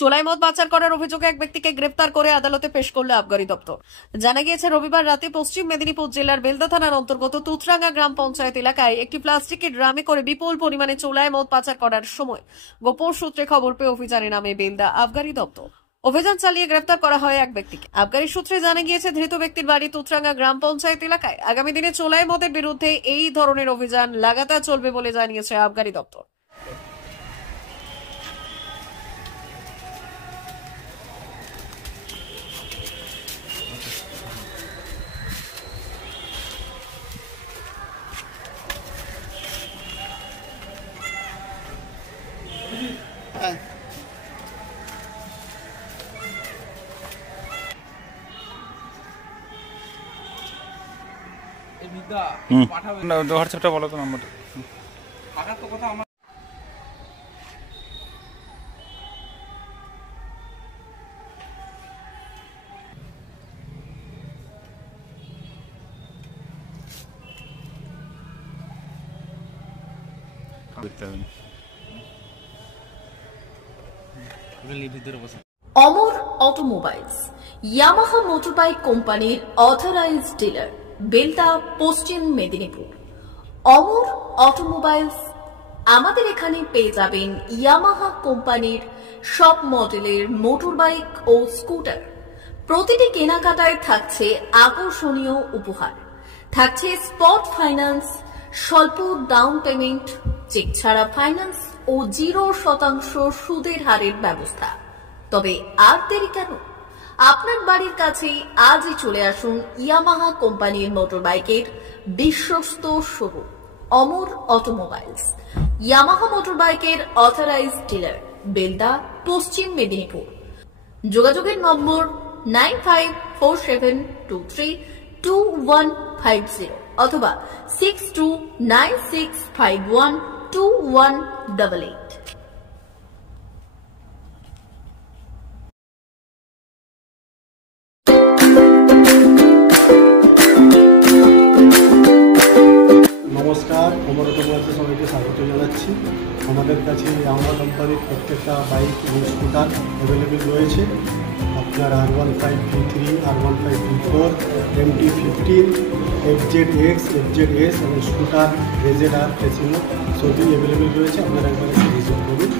চোলাই মদ পাচার করার অভিযোগে এক ব্যক্তিকে গ্রেফতার করে আদালতে পেশ করল আবগারি দপ্তর। জানা গিয়েছে, রবিবার রাতে পশ্চিম মেদিনীপুর জেলার বেলদা থানার অন্তর্গত তুতরাঙ্গা গ্রাম পঞ্চায়েত এলাকায় একটি প্লাস্টিকের ড্রামে করে বিপুল পরিমাণে চোলাই মদ পাচার করার সময় গোপন সূত্রে খবর পেয়ে অভিযানে নামে বেলদা আবগারি দপ্তর। অভিযান চালিয়ে গ্রেফতার করা হয় এক ব্যক্তিকে। আবগারি সূত্রে জানা গিয়েছে, ধৃত ব্যক্তির বাড়ি তুতরাঙ্গা গ্রাম পঞ্চায়েত এলাকায়। আগামী দিনে চোলাই মদের বিরুদ্ধে এই ধরনের অভিযান লাগাতার চলবে বলে জানিয়েছে আবগারি দপ্তর। হোয়াটসঅ্যাপটা বলো তো, নাম্বারটা অমর অটোমোবাইলস ইয়ামাহা মোটরবাইক কোম্পানির অথরাইজড ডিলার, বেলদা, পশ্চিম মেদিনীপুর। অমর অটোমোবাইলস, আমাদের এখানে পেয়ে যাবেন ইয়ামাহা কোম্পানির সব মডেলের মোটরবাইক ও স্কুটার। প্রতিটি কেনাকাটায় থাকছে আকর্ষণীয় উপহার, থাকছে স্পট ফাইন্যান্স, স্বল্প ডাউন পেমেন্ট, চেক ছাড়া ফাইন্যান্স ও 0% সুদের হারের ব্যবস্থা। তবে আর দেরি কেন? আপনার বাড়ির কাছেই আজই চলে আসুন ইয়ামাহা কোম্পানির মোটরবাইকের বিশ্বস্ত শোরুম অমর অটোমোবাইলস, ইয়ামাহা মোটরবাইকের অথরাইজড ডিলার, বেলদা, পশ্চিম মেদিনীপুর। যোগাযোগের নম্বর 9547232150 অথবা 6296512188। নমস্কার, অমর অটোমোবাইলসে সবাইকে স্বাগত জানাচ্ছি। আমাদের কাছে ইয়ামাহা কোম্পানির প্রত্যেকটা বাইক এবং স্কুটার অ্যাভেলেবেল রয়েছে। আপনার R15V3, R15V4, MT15, FZX, FZS এবং স্কুটার RZR, ফেসিনো সবই অ্যাভেলেবেল রয়েছে। আপনারা একবার ভিজিট করুন।